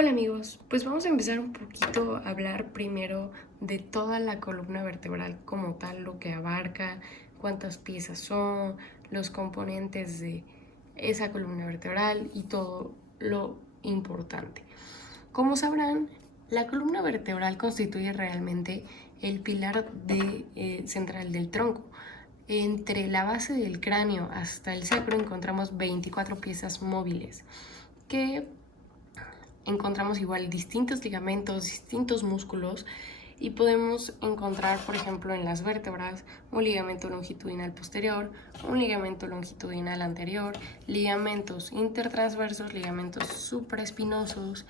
Hola amigos, pues vamos a empezar un poquito a hablar primero de toda la columna vertebral como tal, lo que abarca, cuántas piezas son, los componentes de esa columna vertebral y todo lo importante. Como sabrán, la columna vertebral constituye realmente el pilar central del tronco. Entre la base del cráneo hasta el sacro encontramos 24 piezas móviles que encontramos igual distintos ligamentos, distintos músculos y podemos encontrar, por ejemplo, en las vértebras un ligamento longitudinal posterior, un ligamento longitudinal anterior, ligamentos intertransversos, ligamentos supraespinosos.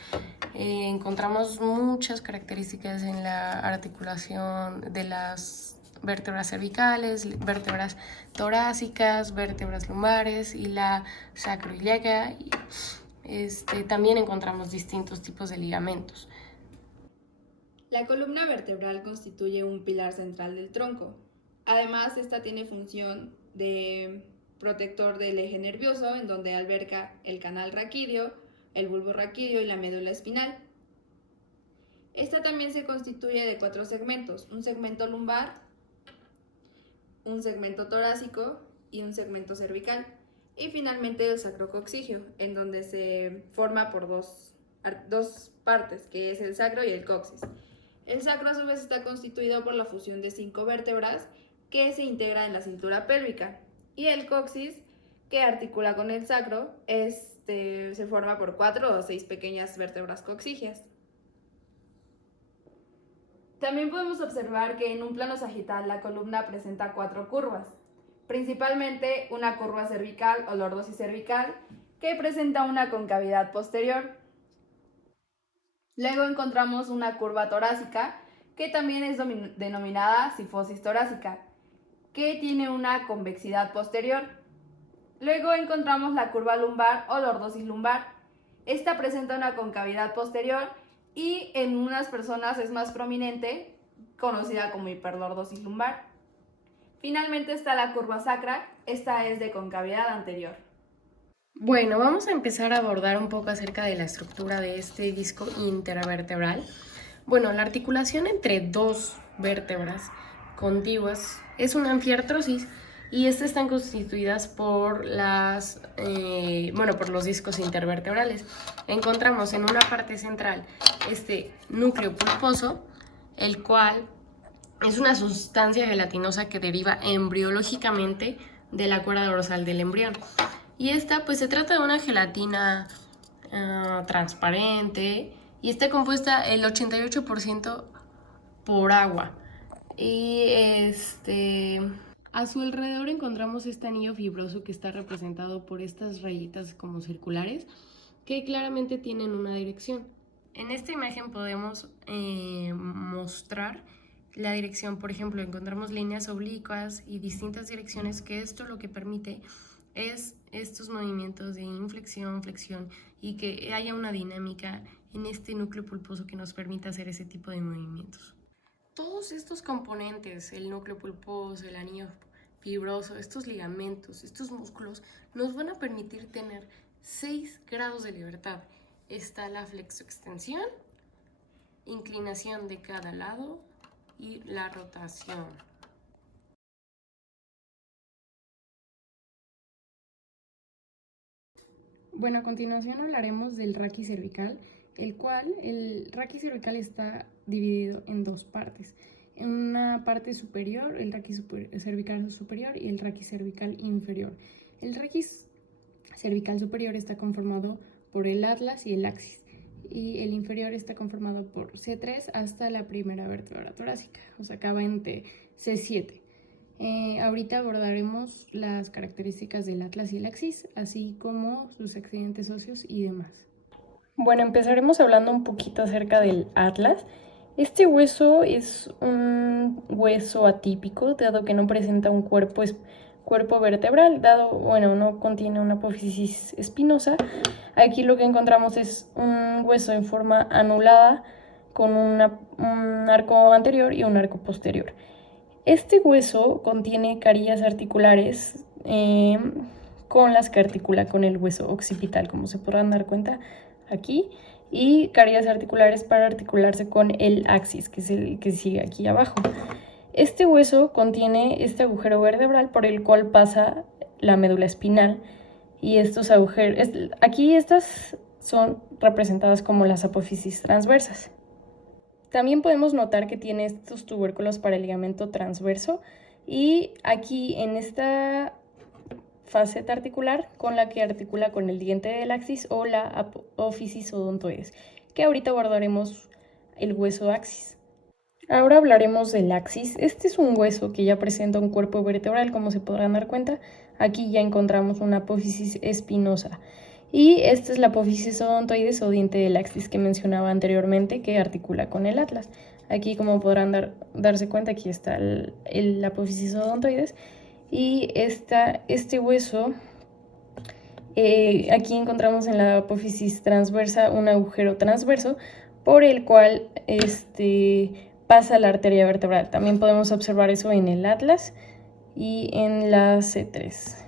Encontramos muchas características en la articulación de las vértebras cervicales, vértebras torácicas, vértebras lumbares y la sacroiliaca. También encontramos distintos tipos de ligamentos. La columna vertebral constituye un pilar central del tronco. Además, esta tiene función de protector del eje nervioso, en donde alberga el canal raquídeo, el bulbo raquídeo y la médula espinal. Esta también se constituye de 4 segmentos: un segmento lumbar, un segmento torácico y un segmento cervical. Y finalmente el sacrococcigio, en donde se forma por dos partes, que es el sacro y el coxis. El sacro a su vez está constituido por la fusión de 5 vértebras que se integran en la cintura pélvica. Y el coxis, que articula con el sacro, se forma por 4 o 6 pequeñas vértebras coxigias. También podemos observar que en un plano sagital la columna presenta 4 curvas, principalmente una curva cervical o lordosis cervical que presenta una concavidad posterior. Luego encontramos una curva torácica que también es denominada sifosis torácica, que tiene una convexidad posterior. Luego encontramos la curva lumbar o lordosis lumbar. Esta presenta una concavidad posterior y en unas personas es más prominente, conocida como hiperlordosis lumbar. Finalmente está la curva sacra, esta es de concavidad anterior. Bueno, vamos a empezar a abordar un poco acerca de la estructura de este disco intervertebral. Bueno, la articulación entre dos vértebras contiguas es una anfiartrosis y estas están constituidas por por los discos intervertebrales. Encontramos en una parte central este núcleo pulposo, el cual es una sustancia gelatinosa que deriva embriológicamente de la cuerda dorsal del embrión. Y esta, pues se trata de una gelatina transparente y está compuesta el 88% por agua. A su alrededor encontramos este anillo fibroso que está representado por estas rayitas como circulares que claramente tienen una dirección. En esta imagen podemos mostrar la dirección. Por ejemplo, encontramos líneas oblicuas y distintas direcciones, que esto lo que permite es estos movimientos de inflexión, flexión y que haya una dinámica en este núcleo pulposo que nos permita hacer ese tipo de movimientos. Todos estos componentes, el núcleo pulposo, el anillo fibroso, estos ligamentos, estos músculos, nos van a permitir tener 6 grados de libertad. Está la flexoextensión, inclinación de cada lado y la rotación. Bueno, a continuación hablaremos del raquis cervical, el raquis cervical está dividido en dos partes. En una parte superior, el raquis cervical superior y el raquis cervical inferior. El raquis cervical superior está conformado por el atlas y el axis, y el inferior está conformado por C3 hasta la primera vértebra torácica, o sea, acaba en C7. Ahorita abordaremos las características del atlas y el axis, así como sus accidentes óseos y demás. Bueno, empezaremos hablando un poquito acerca del atlas. Este hueso es un hueso atípico, dado que no presenta un cuerpo vertebral, no contiene una apófisis espinosa. Aquí lo que encontramos es un hueso en forma anulada con un arco anterior y un arco posterior. Este hueso contiene carillas articulares con las que articula con el hueso occipital, como se podrán dar cuenta aquí, y carillas articulares para articularse con el axis, que es el que sigue aquí abajo. Este hueso contiene este agujero vertebral por el cual pasa la médula espinal, y estos agujeros, aquí estas son representadas como las apófisis transversas. También podemos notar que tiene estos tubérculos para el ligamento transverso, y aquí en esta faceta articular con la que articula con el diente del axis o la apófisis odontoides, que ahorita abordaremos el hueso axis. Ahora hablaremos del axis. Este es un hueso que ya presenta un cuerpo vertebral, como se podrán dar cuenta. Aquí ya encontramos una apófisis espinosa. Y esta es la apófisis odontoides o diente del axis que mencionaba anteriormente, que articula con el atlas. Aquí, como podrán darse cuenta, aquí está la apófisis odontoides. Y este hueso, aquí encontramos en la apófisis transversa un agujero transverso por el cual pasa la arteria vertebral. También podemos observar eso en el atlas y en la C3.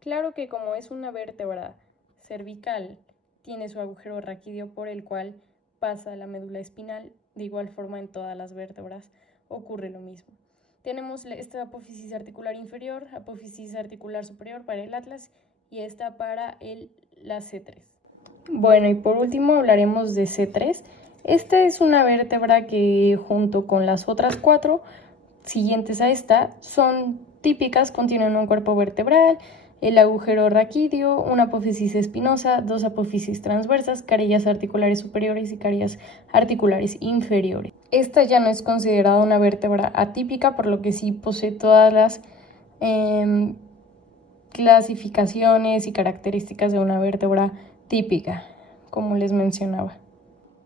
Claro que como es una vértebra cervical, tiene su agujero raquídeo por el cual pasa la médula espinal. De igual forma en todas las vértebras ocurre lo mismo. Tenemos esta apófisis articular inferior, apófisis articular superior para el atlas y esta para la C3. Bueno, y por último hablaremos de C3. Esta es una vértebra que junto con las otras 4 siguientes a esta son típicas, contienen un cuerpo vertebral, el agujero raquídeo, una apófisis espinosa, 2 apófisis transversas, carillas articulares superiores y carillas articulares inferiores. Esta ya no es considerada una vértebra atípica, por lo que sí posee todas las clasificaciones y características de una vértebra típica, como les mencionaba.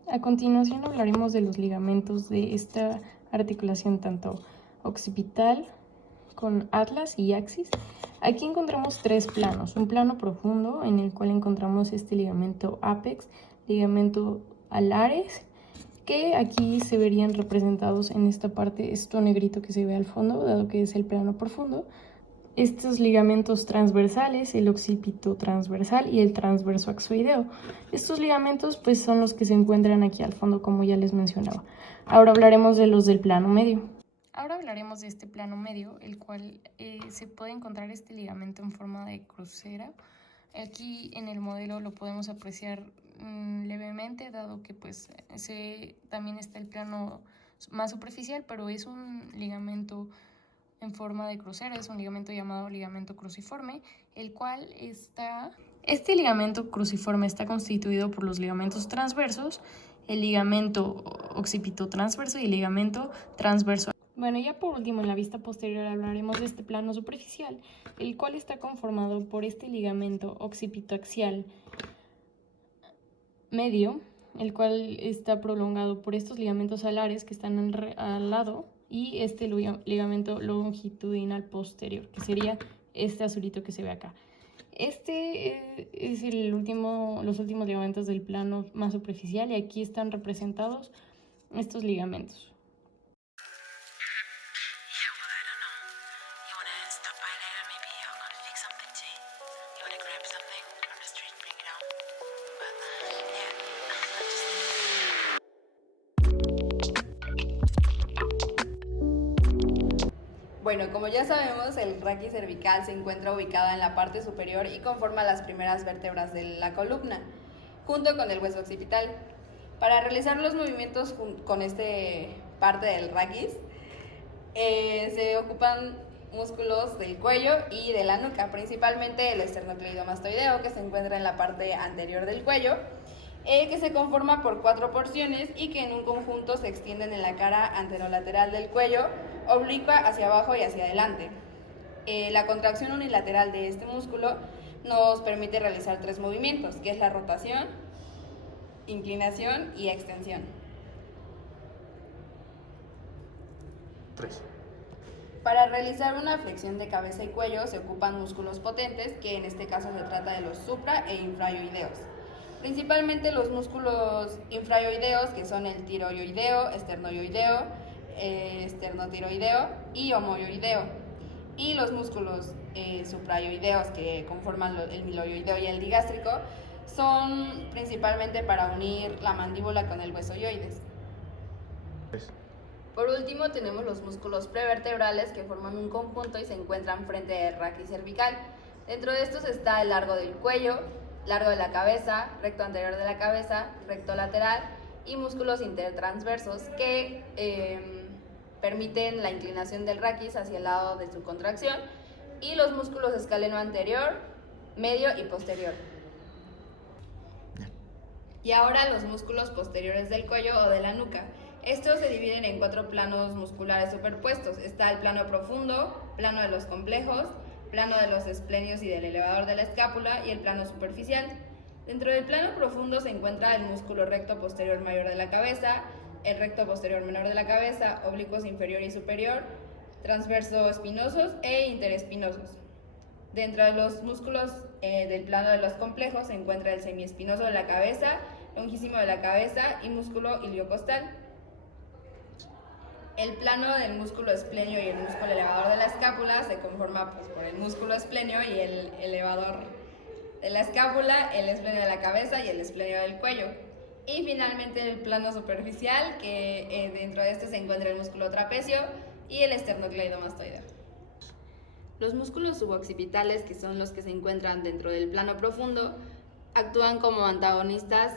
A continuación hablaremos de los ligamentos de esta articulación tanto occipital con atlas y axis. Aquí encontramos 3 planos, un plano profundo en el cual encontramos este ligamento apex, ligamento alares, que aquí se verían representados en esta parte, esto negrito que se ve al fondo, dado que es el plano profundo. Estos ligamentos transversales, el occipito transversal y el transverso axoideo. Estos ligamentos pues son los que se encuentran aquí al fondo, como ya les mencionaba. Ahora hablaremos de los del plano medio. Ahora hablaremos de este plano medio, el cual se puede encontrar este ligamento en forma de crucera. Aquí en el modelo lo podemos apreciar levemente, dado que pues también está el plano más superficial, pero es un ligamento en forma de crucero, es un ligamento llamado ligamento cruciforme, el cual Este ligamento cruciforme está constituido por los ligamentos transversos, el ligamento occipito transverso y el ligamento transverso. Bueno, ya por último, en la vista posterior hablaremos de este plano superficial, el cual está conformado por este ligamento occipitoaxial medio, el cual está prolongado por estos ligamentos alares que están al lado, y este ligamento longitudinal posterior, que sería este azulito que se ve acá. Este es los últimos ligamentos del plano más superficial, y aquí están representados estos ligamentos. Bueno, como ya sabemos, el raquis cervical se encuentra ubicada en la parte superior y conforma las primeras vértebras de la columna, junto con el hueso occipital. Para realizar los movimientos con este parte del raquis, se ocupan músculos del cuello y de la nuca, principalmente el esternocleidomastoideo, que se encuentra en la parte anterior del cuello, que se conforma por 4 porciones y que en un conjunto se extienden en la cara anterolateral del cuello, oblicua hacia abajo y hacia adelante. La contracción unilateral de este músculo nos permite realizar 3 movimientos, que es la rotación, inclinación y extensión. 3. Para realizar una flexión de cabeza y cuello se ocupan músculos potentes, que en este caso se trata de los supra e infraoideos. Principalmente los músculos infraoideos, que son el tiroideo, esternoioideo, esternotiroideo y homoioideo. Y los músculos supraoideos, que conforman el miloioideo y el digástrico, Son principalmente para unir la mandíbula con el hueso yoides. 3. Por último, tenemos los músculos prevertebrales que forman un conjunto y se encuentran frente al raquis cervical. Dentro de estos está el largo del cuello, largo de la cabeza, recto anterior de la cabeza, recto lateral y músculos intertransversos que permiten la inclinación del raquis hacia el lado de su contracción, y los músculos escaleno anterior, medio y posterior. Y ahora los músculos posteriores del cuello o de la nuca. Estos se dividen en 4 planos musculares superpuestos. Está el plano profundo, plano de los complejos, plano de los esplenios y del elevador de la escápula y el plano superficial. Dentro del plano profundo se encuentra el músculo recto posterior mayor de la cabeza, el recto posterior menor de la cabeza, oblicuos inferior y superior, transverso espinosos e interespinosos. Dentro de los músculos del plano de los complejos se encuentra el semiespinoso de la cabeza, longísimo de la cabeza y músculo iliocostal. El plano del músculo esplenio y el músculo elevador de la escápula se conforma por el músculo esplenio y el elevador de la escápula, el esplenio de la cabeza y el esplenio del cuello. Y finalmente el plano superficial, que dentro de este se encuentra el músculo trapecio y el esternocleidomastoideo. Los músculos suboccipitales, que son los que se encuentran dentro del plano profundo, actúan como antagonistas,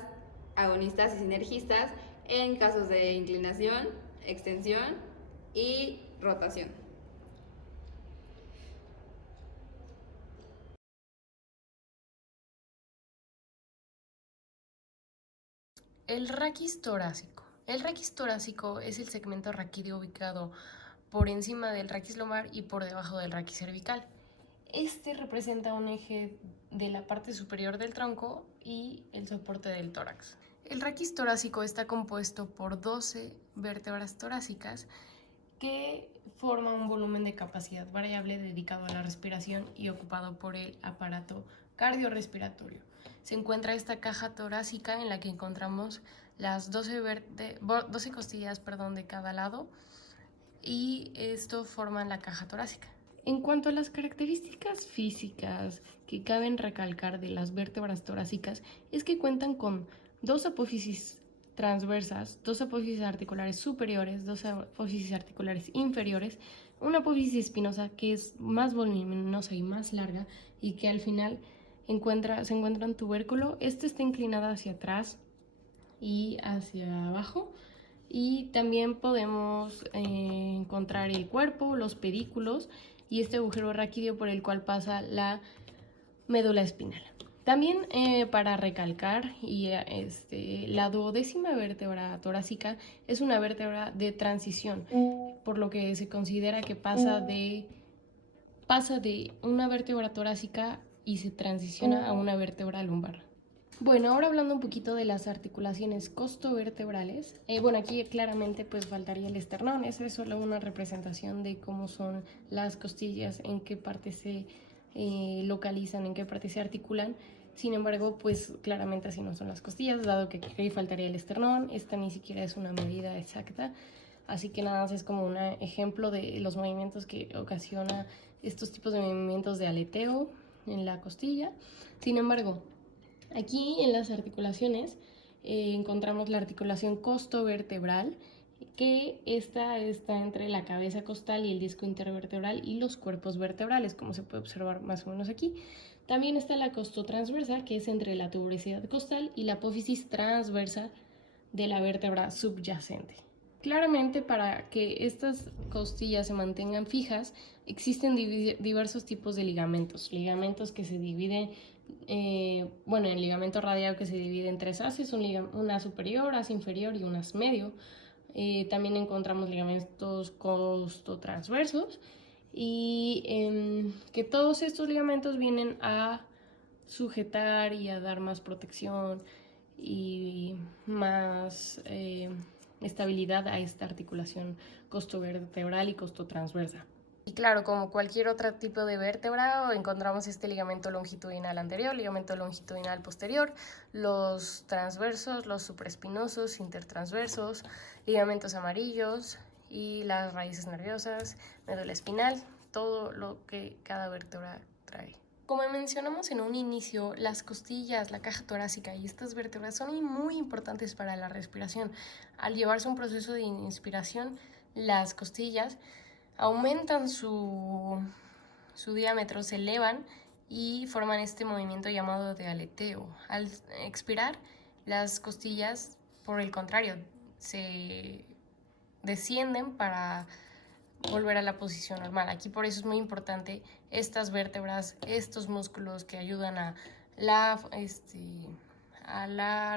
agonistas y sinergistas en casos de inclinación, extensión y rotación. El raquis torácico. El raquis torácico es el segmento raquídeo ubicado por encima del raquis lumbar y por debajo del raquis cervical. Este representa un eje de la parte superior del tronco y el soporte del tórax. El raquis torácico está compuesto por 12 vértebras torácicas que forman un volumen de capacidad variable dedicado a la respiración y ocupado por el aparato cardiorrespiratorio. Se encuentra esta caja torácica en la que encontramos las 12 costillas de cada lado, y esto forma la caja torácica. En cuanto a las características físicas que caben recalcar de las vértebras torácicas, es que cuentan con 2 apófisis transversas, 2 apófisis articulares superiores, 2 apófisis articulares inferiores, una apófisis espinosa que es más voluminosa y más larga y que al final se encuentra en tubérculo. Esta está inclinada hacia atrás y hacia abajo. Y también podemos encontrar el cuerpo, los pedículos y este agujero raquídeo por el cual pasa la médula espinal. También para recalcar, la 12ª vértebra torácica es una vértebra de transición, por lo que se considera que pasa de una vértebra torácica y se transiciona a una vértebra lumbar. Bueno, ahora hablando un poquito de las articulaciones costovertebrales, aquí claramente pues faltaría el esternón. Esa es solo una representación de cómo son las costillas, en qué parte se localizan, en qué parte se articulan. Sin embargo, pues claramente así no son las costillas, dado que aquí faltaría el esternón. Esta ni siquiera es una medida exacta, así que nada más es como un ejemplo de los movimientos que ocasiona estos tipos de movimientos de aleteo en la costilla. Sin embargo, aquí en las articulaciones encontramos la articulación costovertebral, que está entre la cabeza costal y el disco intervertebral y los cuerpos vertebrales, como se puede observar más o menos aquí. También está la costotransversa, que es entre la tuberosidad costal y la apófisis transversa de la vértebra subyacente. Claramente, para que estas costillas se mantengan fijas, existen diversos tipos de ligamentos. Ligamentos que se dividen, el ligamento radial, que se divide en 3 haces, un haz superior, haz inferior y un haz medio. También encontramos ligamentos costotransversos y que todos estos ligamentos vienen a sujetar y a dar más protección y más estabilidad a esta articulación costovertebral y costotransversa. Y claro, como cualquier otro tipo de vértebra, encontramos este ligamento longitudinal anterior, ligamento longitudinal posterior, los transversos, los supraespinosos, intertransversos, ligamentos amarillos y las raíces nerviosas, médula espinal, todo lo que cada vértebra trae. Como mencionamos en un inicio, las costillas, la caja torácica y estas vértebras son muy importantes para la respiración. Al llevarse un proceso de inspiración, las costillas aumentan su diámetro, se elevan y forman este movimiento llamado de aleteo. Al expirar, las costillas, por el contrario, se descienden para volver a la posición normal. Aquí por eso es muy importante estas vértebras, estos músculos que ayudan a la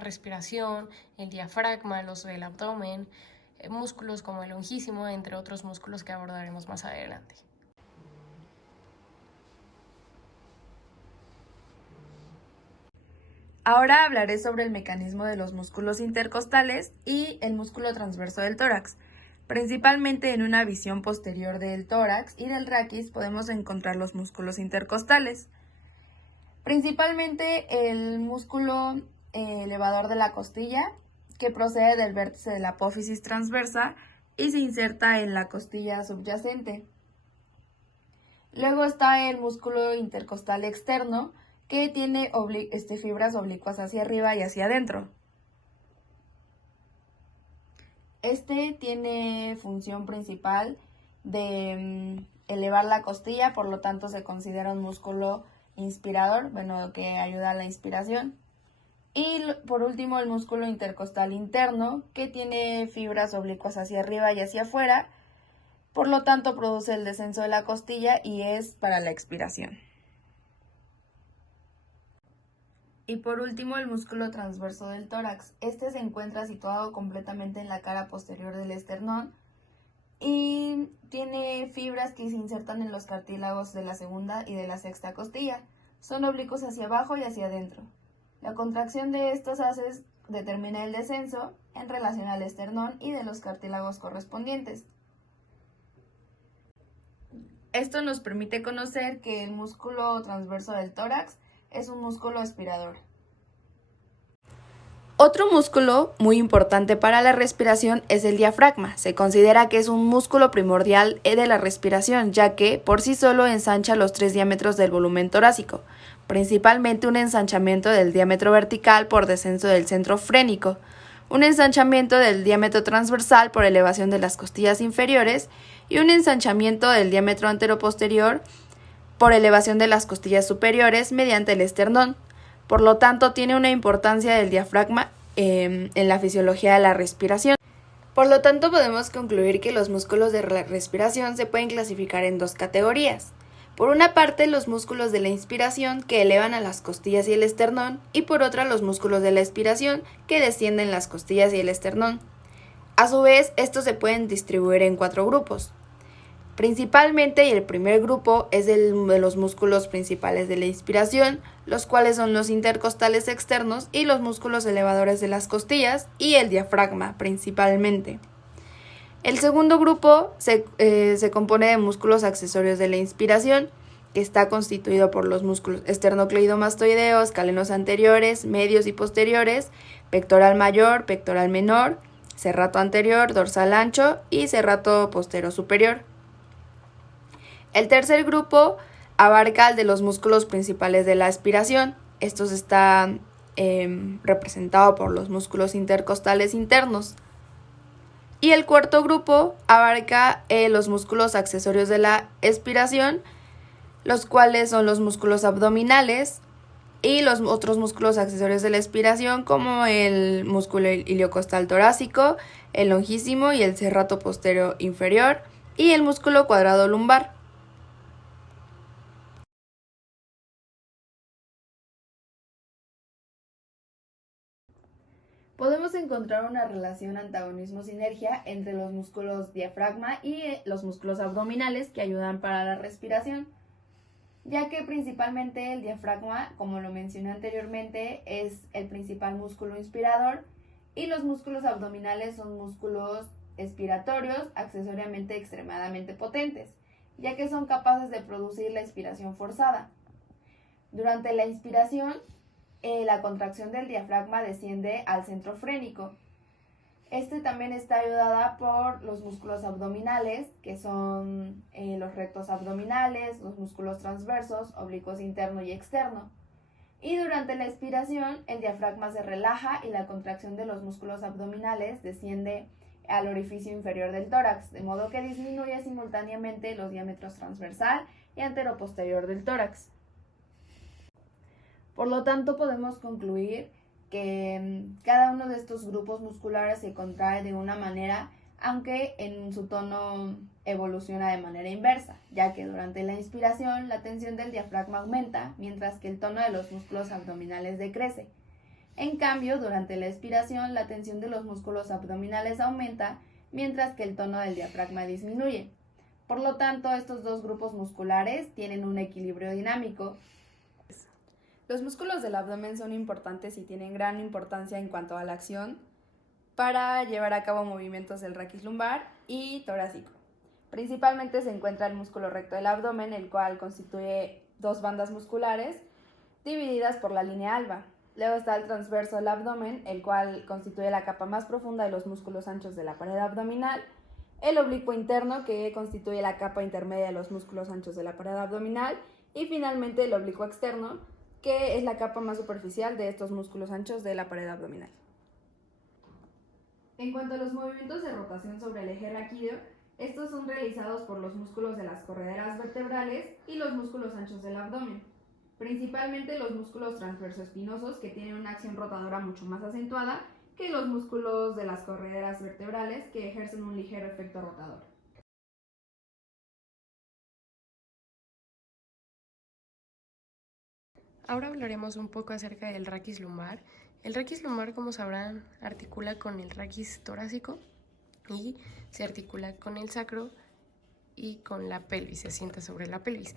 respiración, el diafragma, el oso del abdomen, músculos como el longísimo, entre otros músculos que abordaremos más adelante. Ahora hablaré sobre el mecanismo de los músculos intercostales y el músculo transverso del tórax. Principalmente en una visión posterior del tórax y del raquis podemos encontrar los músculos intercostales. Principalmente el músculo elevador de la costilla, que procede del vértice de la apófisis transversa y se inserta en la costilla subyacente. Luego está el músculo intercostal externo, que tiene fibras oblicuas hacia arriba y hacia adentro. Este tiene función principal de elevar la costilla, por lo tanto se considera un músculo inspirador, que ayuda a la inspiración. Y por último el músculo intercostal interno, que tiene fibras oblicuas hacia arriba y hacia afuera, por lo tanto produce el descenso de la costilla y es para la expiración. Y por último, el músculo transverso del tórax. Este se encuentra situado completamente en la cara posterior del esternón y tiene fibras que se insertan en los cartílagos de la segunda y de la sexta costilla. Son oblicuos hacia abajo y hacia adentro. La contracción de estos haces determina el descenso en relación al esternón y de los cartílagos correspondientes. Esto nos permite conocer que el músculo transverso del tórax es un músculo aspirador. Otro músculo muy importante para la respiración es el diafragma. Se considera que es un músculo primordial de la respiración, ya que por sí solo ensancha los 3 diámetros del volumen torácico, principalmente un ensanchamiento del diámetro vertical por descenso del centro frénico, un ensanchamiento del diámetro transversal por elevación de las costillas inferiores y un ensanchamiento del diámetro anteroposterior por elevación de las costillas superiores mediante el esternón. Por lo tanto, tiene una importancia del diafragma en la fisiología de la respiración. Por lo tanto, podemos concluir que los músculos de la respiración se pueden clasificar en 2 categorías. Por una parte, los músculos de la inspiración, que elevan a las costillas y el esternón, y por otra, los músculos de la expiración, que descienden las costillas y el esternón. A su vez, estos se pueden distribuir en 4 grupos. Principalmente, y el primer grupo es el de los músculos principales de la inspiración, los cuales son los intercostales externos y los músculos elevadores de las costillas y el diafragma principalmente. El segundo grupo se compone de músculos accesorios de la inspiración, que está constituido por los músculos esternocleidomastoideos, calenos anteriores, medios y posteriores, pectoral mayor, pectoral menor, serrato anterior, dorsal ancho y serrato postero superior. El tercer grupo abarca el de los músculos principales de la aspiración. Estos están representados por los músculos intercostales internos. Y el cuarto grupo abarca los músculos accesorios de la expiración, los cuales son los músculos abdominales y los otros músculos accesorios de la expiración, como el músculo iliocostal torácico, el longísimo y el serrato postero inferior, y el músculo cuadrado lumbar. Podemos encontrar una relación antagonismo-sinergia entre los músculos diafragma y los músculos abdominales que ayudan para la respiración, ya que principalmente el diafragma, como lo mencioné anteriormente, es el principal músculo inspirador y los músculos abdominales son músculos expiratorios accesoriamente extremadamente potentes, ya que son capaces de producir la expiración forzada. Durante la inspiración, la contracción del diafragma desciende al centro frénico. También está ayudada por los músculos abdominales, que son los rectos abdominales, los músculos transversos, oblicuos interno y externo. Y durante la expiración, el diafragma se relaja y la contracción de los músculos abdominales desciende al orificio inferior del tórax, de modo que disminuye simultáneamente los diámetros transversal y anteroposterior del tórax. Por lo tanto, podemos concluir que cada uno de estos grupos musculares se contrae de una manera, aunque en su tono evoluciona de manera inversa, ya que durante la inspiración la tensión del diafragma aumenta, mientras que el tono de los músculos abdominales decrece. En cambio, durante la expiración la tensión de los músculos abdominales aumenta, mientras que el tono del diafragma disminuye. Por lo tanto, estos dos grupos musculares tienen un equilibrio dinámico. Los músculos del abdomen son importantes y tienen gran importancia en cuanto a la acción para llevar a cabo movimientos del raquis lumbar y torácico. Principalmente se encuentra el músculo recto del abdomen, el cual constituye dos bandas musculares divididas por la línea alba. Luego está el transverso del abdomen, el cual constituye la capa más profunda de los músculos anchos de la pared abdominal. El oblicuo interno, que constituye la capa intermedia de los músculos anchos de la pared abdominal. Y finalmente el oblicuo externo, que es la capa más superficial de estos músculos anchos de la pared abdominal. En cuanto a los movimientos de rotación sobre el eje raquídeo, estos son realizados por los músculos de las correderas vertebrales y los músculos anchos del abdomen. Principalmente los músculos transversoespinosos, que tienen una acción rotadora mucho más acentuada que los músculos de las correderas vertebrales, que ejercen un ligero efecto rotador. Ahora hablaremos un poco acerca del raquis lumbar. El raquis lumbar, como sabrán, articula con el raquis torácico y se articula con el sacro y con la pelvis, se asienta sobre la pelvis.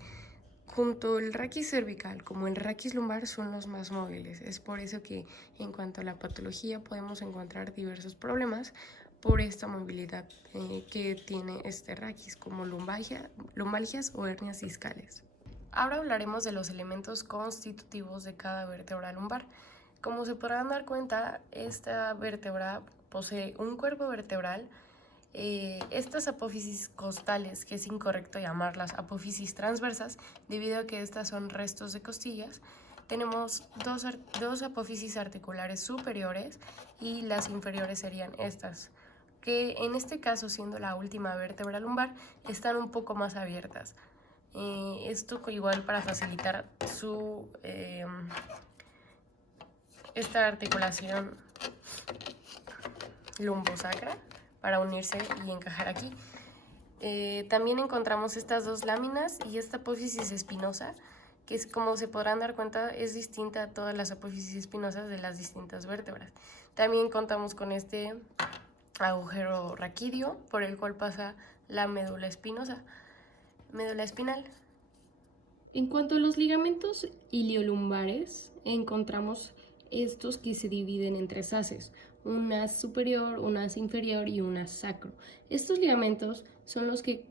Junto el raquis cervical como el raquis lumbar son los más móviles. Es por eso que en cuanto a la patología podemos encontrar diversos problemas por esta movilidad que tiene este raquis, como lumbalgias o hernias discales. Ahora hablaremos de los elementos constitutivos de cada vértebra lumbar. Como se podrán dar cuenta, esta vértebra posee un cuerpo vertebral. Estas apófisis costales, que es incorrecto llamarlas apófisis transversas, debido a que estas son restos de costillas, tenemos dos apófisis articulares superiores y las inferiores serían estas, que en este caso, siendo la última vértebra lumbar, están un poco más abiertas. Esto igual para facilitar esta articulación lumbosacra para unirse y encajar aquí. También encontramos estas dos láminas y esta apófisis espinosa, que es, como se podrán dar cuenta, es distinta a todas las apófisis espinosas de las distintas vértebras. También contamos con este agujero raquídeo por el cual pasa la médula espinal. En cuanto a los ligamentos iliolumbares, encontramos estos que se dividen en tres haces, un haz superior, un haz inferior y un haz sacro. Estos ligamentos son los que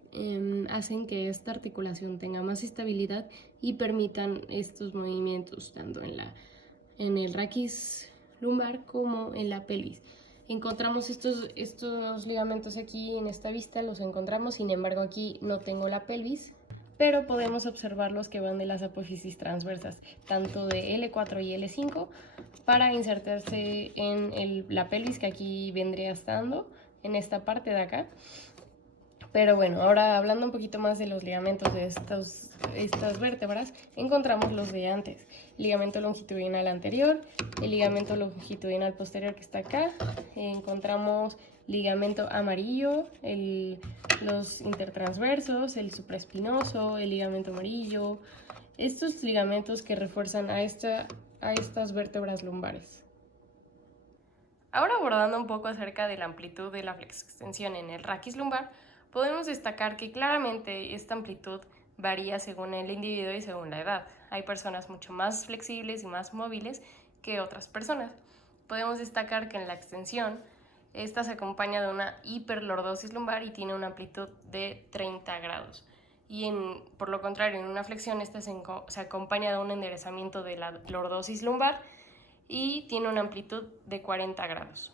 hacen que esta articulación tenga más estabilidad y permitan estos movimientos tanto en el raquis lumbar como en la pelvis. Encontramos estos ligamentos aquí en esta vista, los encontramos, sin embargo aquí no tengo la pelvis, pero podemos observar los que van de las apófisis transversas, tanto de L4 y L5, para insertarse en la pelvis, que aquí vendría estando, en esta parte de acá. Pero bueno, ahora hablando un poquito más de los ligamentos de estas vértebras, encontramos los de antes. Ligamento longitudinal anterior, el ligamento longitudinal posterior que está acá, encontramos ligamento amarillo, los intertransversos, el supraespinoso, el ligamento amarillo, estos ligamentos que refuerzan a estas vértebras lumbares. Ahora abordando un poco acerca de la amplitud de la flexoextensión en el raquis lumbar, podemos destacar que claramente esta amplitud varía según el individuo y según la edad. Hay personas mucho más flexibles y más móviles que otras personas. Podemos destacar que en la extensión, esta se acompaña de una hiperlordosis lumbar y tiene una amplitud de 30 grados. Y por lo contrario, en una flexión, esta se acompaña de un enderezamiento de la lordosis lumbar y tiene una amplitud de 40 grados.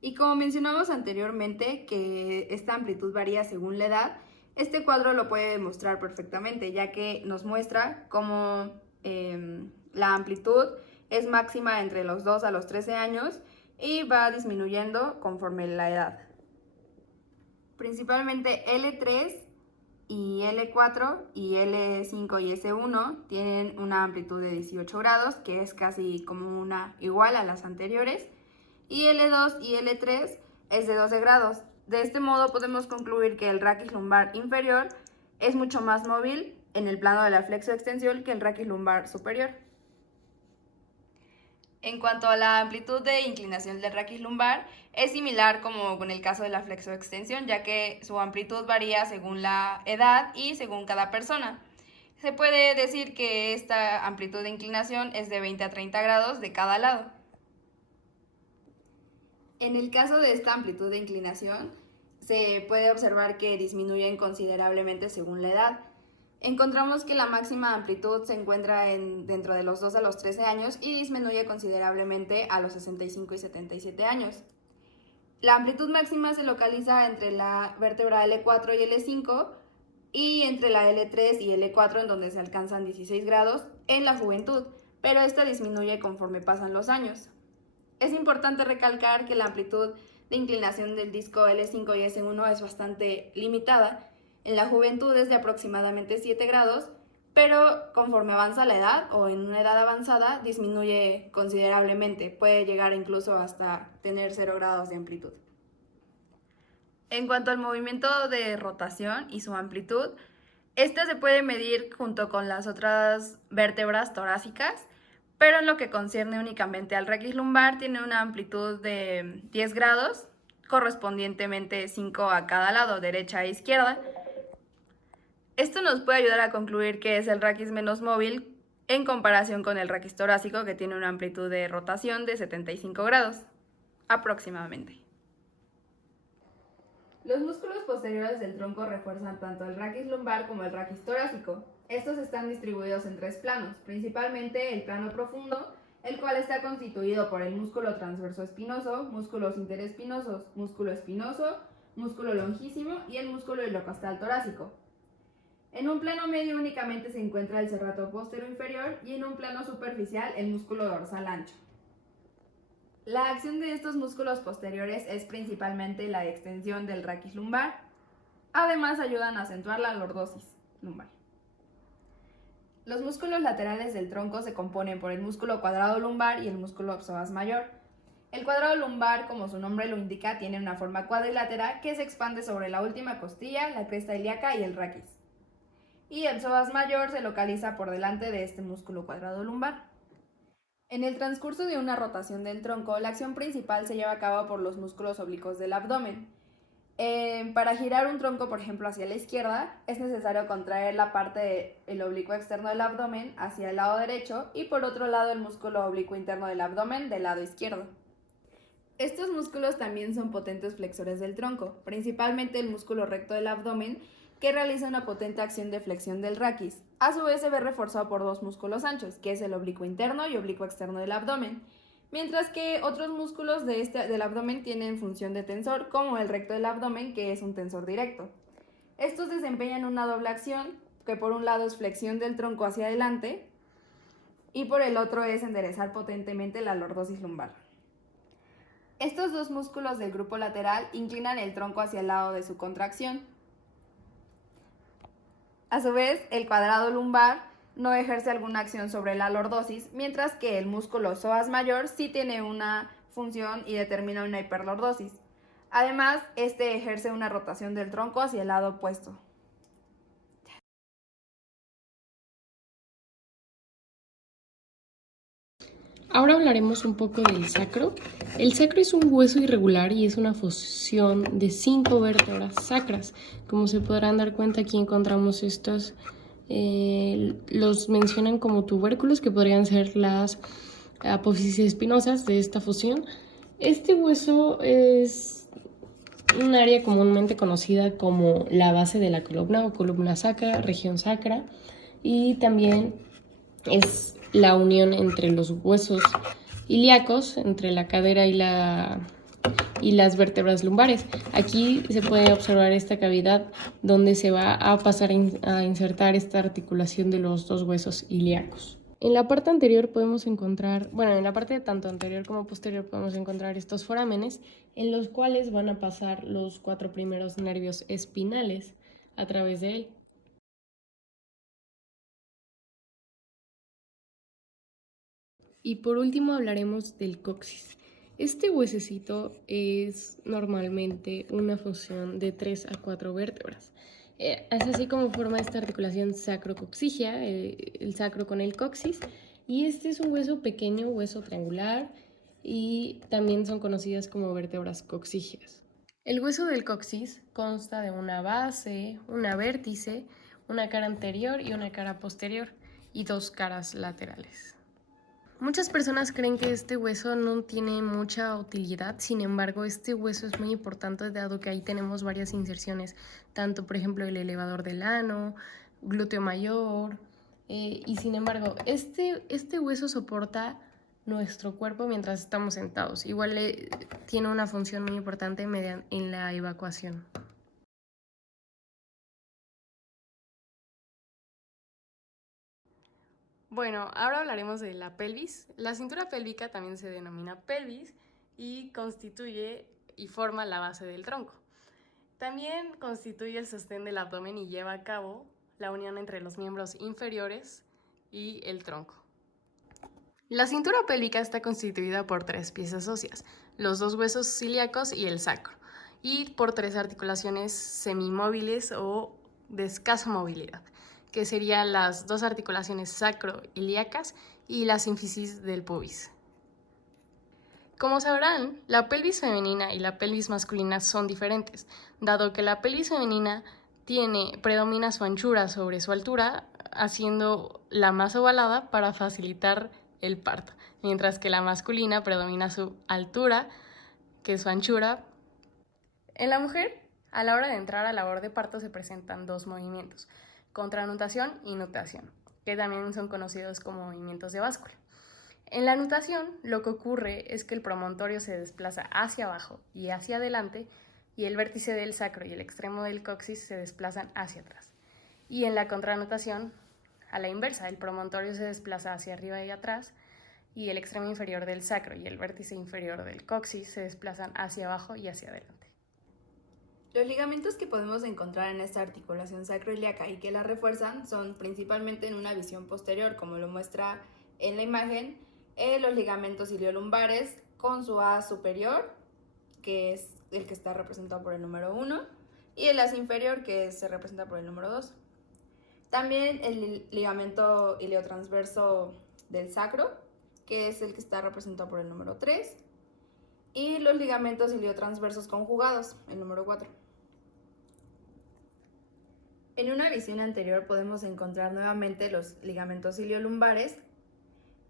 Y como mencionamos anteriormente que esta amplitud varía según la edad, este cuadro lo puede demostrar perfectamente, ya que nos muestra cómo la amplitud es máxima entre los 2 a los 13 años y va disminuyendo conforme la edad. Principalmente L3 y L4 y L5 y S1 tienen una amplitud de 18 grados, que es casi como una igual a las anteriores, y L2 y L3 es de 12 grados. De este modo podemos concluir que el raquis lumbar inferior es mucho más móvil en el plano de la flexoextensión que el raquis lumbar superior. En cuanto a la amplitud de inclinación del raquis lumbar, es similar como con el caso de la flexoextensión, ya que su amplitud varía según la edad y según cada persona. Se puede decir que esta amplitud de inclinación es de 20 a 30 grados de cada lado. En el caso de esta amplitud de inclinación, se puede observar que disminuyen considerablemente según la edad. Encontramos que la máxima amplitud se encuentra dentro de los 2 a los 13 años y disminuye considerablemente a los 65 y 77 años. La amplitud máxima se localiza entre la vértebra L4 y L5 y entre la L3 y L4, en donde se alcanzan 16 grados en la juventud, pero esta disminuye conforme pasan los años. Es importante recalcar que la amplitud de inclinación del disco L5 y S1 es bastante limitada. En la juventud es de aproximadamente 7 grados, pero conforme avanza la edad o en una edad avanzada disminuye considerablemente, puede llegar incluso hasta tener 0 grados de amplitud. En cuanto al movimiento de rotación y su amplitud, este se puede medir junto con las otras vértebras torácicas, pero en lo que concierne únicamente al raquis lumbar tiene una amplitud de 10 grados, correspondientemente 5 a cada lado, derecha e izquierda. Esto nos puede ayudar a concluir que es el raquis menos móvil en comparación con el raquis torácico, que tiene una amplitud de rotación de 75 grados, aproximadamente. Los músculos posteriores del tronco refuerzan tanto el raquis lumbar como el raquis torácico. Estos están distribuidos en 3 planos, principalmente el plano profundo, el cual está constituido por el músculo transverso espinoso, músculos interespinosos, músculo espinoso, músculo longísimo y el músculo ilocostal torácico. En un plano medio únicamente se encuentra el serrato postero inferior y en un plano superficial el músculo dorsal ancho. La acción de estos músculos posteriores es principalmente la extensión del raquis lumbar. Además ayudan a acentuar la lordosis lumbar. Los músculos laterales del tronco se componen por el músculo cuadrado lumbar y el músculo psoas mayor. El cuadrado lumbar, como su nombre lo indica, tiene una forma cuadrilátera que se expande sobre la última costilla, la cresta ilíaca y el raquis. Y el psoas mayor se localiza por delante de este músculo cuadrado lumbar. En el transcurso de una rotación del tronco, la acción principal se lleva a cabo por los músculos oblicuos del abdomen. Para girar un tronco, por ejemplo, hacia la izquierda, es necesario contraer la parte del oblicuo externo del abdomen hacia el lado derecho y por otro lado el músculo oblicuo interno del abdomen del lado izquierdo. Estos músculos también son potentes flexores del tronco, principalmente el músculo recto del abdomen, que realiza una potente acción de flexión del raquis. A su vez se ve reforzado por 2 músculos anchos, que es el oblicuo interno y oblicuo externo del abdomen, mientras que otros músculos del abdomen tienen función de tensor, como el recto del abdomen, que es un tensor directo. Estos desempeñan una doble acción, que por un lado es flexión del tronco hacia adelante y por el otro es enderezar potentemente la lordosis lumbar. Estos 2 músculos del grupo lateral inclinan el tronco hacia el lado de su contracción. A su vez, el cuadrado lumbar no ejerce alguna acción sobre la lordosis, mientras que el músculo psoas mayor sí tiene una función y determina una hiperlordosis. Además, este ejerce una rotación del tronco hacia el lado opuesto. Ahora hablaremos un poco del sacro. El sacro es un hueso irregular y es una fusión de 5 vértebras sacras. Como se podrán dar cuenta, aquí encontramos estos, los mencionan como tubérculos, que podrían ser las apófisis espinosas de esta fusión. Este hueso es un área comúnmente conocida como la base de la columna o columna sacra, región sacra, y también es la unión entre los huesos ilíacos, entre la cadera y la y las vértebras lumbares. Aquí se puede observar esta cavidad donde se va a pasar a insertar esta articulación de los dos huesos ilíacos. En la parte anterior podemos encontrar, bueno, en la parte tanto anterior como posterior podemos encontrar estos forámenes en los cuales van a pasar los 4 primeros nervios espinales a través de él. Y por último hablaremos del coxis. Este huesecito es normalmente una fusión de 3 a 4 vértebras. Es así como forma esta articulación sacrocoxigia, el sacro con el coxis. Y este es un hueso pequeño, hueso triangular, y también son conocidas como vértebras coxigias. El hueso del coxis consta de una base, una vértice, una cara anterior y una cara posterior, y 2 caras laterales. Muchas personas creen que este hueso no tiene mucha utilidad, sin embargo, este hueso es muy importante dado que ahí tenemos varias inserciones, tanto por ejemplo el elevador del ano, glúteo mayor, y sin embargo, este hueso soporta nuestro cuerpo mientras estamos sentados. Igual tiene una función muy importante en la evacuación. Bueno, ahora hablaremos de la pelvis. La cintura pélvica también se denomina pelvis y constituye y forma la base del tronco. También constituye el sostén del abdomen y lleva a cabo la unión entre los miembros inferiores y el tronco. La cintura pélvica está constituida por 3 piezas óseas, los 2 huesos ilíacos y el sacro, y por 3 articulaciones semimóviles o de escasa movilidad, que serían las 2 articulaciones sacroilíacas y la sínfisis del pubis. Como sabrán, la pelvis femenina y la pelvis masculina son diferentes, dado que la pelvis femenina predomina su anchura sobre su altura, haciendo la más ovalada para facilitar el parto, mientras que la masculina predomina su altura, que es su anchura. En la mujer, a la hora de entrar a la labor de parto se presentan 2 movimientos, contranutación y nutación, que también son conocidos como movimientos de báscula. En la nutación, lo que ocurre es que el promontorio se desplaza hacia abajo y hacia adelante, y el vértice del sacro y el extremo del coxis se desplazan hacia atrás. Y en la contranutación, a la inversa, el promontorio se desplaza hacia arriba y atrás, y el extremo inferior del sacro y el vértice inferior del coxis se desplazan hacia abajo y hacia adelante. Los ligamentos que podemos encontrar en esta articulación sacroiliaca y que la refuerzan son principalmente en una visión posterior, como lo muestra en la imagen, los ligamentos iliolumbares con su as superior, que es el que está representado por el número 1, y el as inferior, que se representa por el número 2. También el ligamento iliotransverso del sacro, que es el que está representado por el número 3, y los ligamentos iliotransversos conjugados, el número 4. En una visión anterior podemos encontrar nuevamente los ligamentos iliolumbares,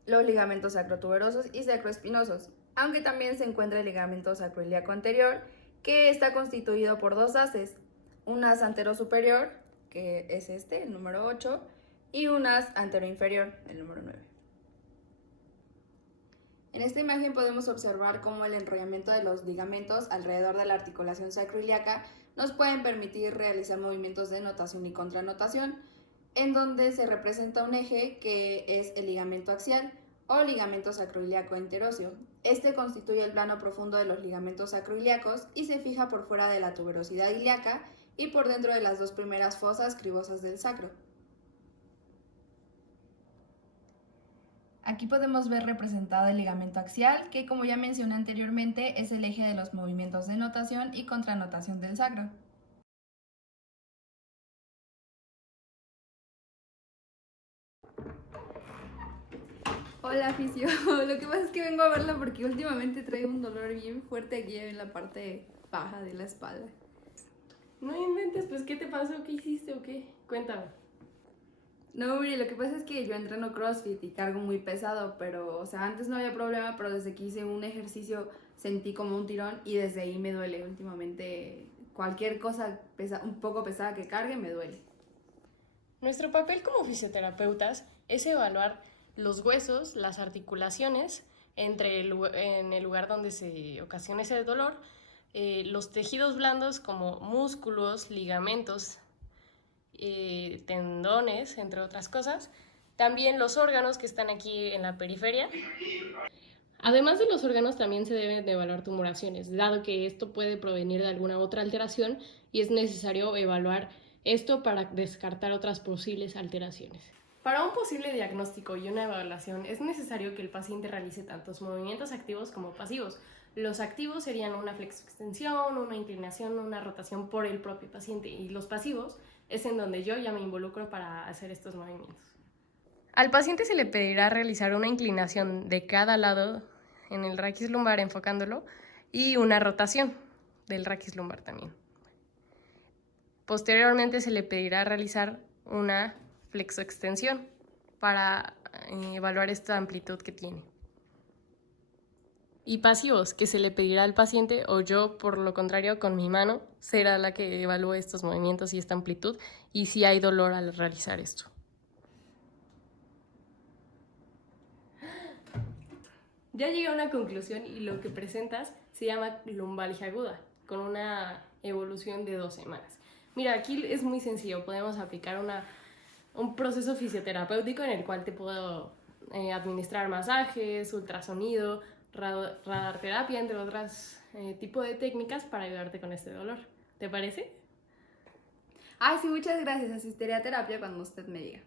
los ligamentos sacrotuberosos y sacroespinosos, aunque también se encuentra el ligamento sacroiliaco anterior, que está constituido por 2 haces, un as anterosuperior, que es este, el número 8, y un as anteroinferior, el número 9. En esta imagen podemos observar cómo el enrollamiento de los ligamentos alrededor de la articulación sacroiliaca nos pueden permitir realizar movimientos de notación y contranotación, en donde se representa un eje que es el ligamento axial o ligamento sacroiliaco enteróseo. Este constituye el plano profundo de los ligamentos sacroiliacos y se fija por fuera de la tuberosidad ilíaca y por dentro de las 2 primeras fosas cribosas del sacro. Aquí podemos ver representado el ligamento axial, que como ya mencioné anteriormente es el eje de los movimientos de notación y contranotación del sacro. Hola, fisio. Lo que pasa es que vengo a verla porque últimamente traigo un dolor bien fuerte aquí en la parte baja de la espalda. No inventes, pues ¿qué te pasó? ¿Qué hiciste o qué? Cuéntame. No, mire, lo que pasa es que yo entreno CrossFit y cargo muy pesado, pero, o sea, antes no había problema, pero desde que hice un ejercicio sentí como un tirón y desde ahí me duele. Últimamente cualquier cosa un poco pesada que cargue me duele. Nuestro papel como fisioterapeutas es evaluar los huesos, las articulaciones, en el lugar donde se ocasiona ese dolor, los tejidos blandos como músculos, ligamentos, tendones, entre otras cosas. También los órganos que están aquí en la periferia. Además de los órganos, también se deben de evaluar tumoraciones, dado que esto puede provenir de alguna otra alteración y es necesario evaluar esto para descartar otras posibles alteraciones. Para un posible diagnóstico y una evaluación es necesario que el paciente realice tantos movimientos activos como pasivos. Los activos serían una flexoextensión, una inclinación, una rotación por el propio paciente, y los pasivos es en donde yo ya me involucro para hacer estos movimientos. Al paciente se le pedirá realizar una inclinación de cada lado en el raquis lumbar enfocándolo y una rotación del raquis lumbar también. Posteriormente se le pedirá realizar una flexoextensión para evaluar esta amplitud que tiene. Y pasivos, que se le pedirá al paciente, o yo por lo contrario con mi mano será la que evalúe estos movimientos y esta amplitud y si hay dolor al realizar esto. Ya llegué a una conclusión y lo que presentas se llama lumbalgia aguda, con una evolución de 2 semanas. Mira, aquí es muy sencillo, podemos aplicar un proceso fisioterapéutico en el cual te puedo administrar masajes, ultrasonido, radarterapia, entre otros tipos de técnicas para ayudarte con este dolor. ¿Te parece? Ay, sí, muchas gracias. Asistiría a terapia cuando usted me diga.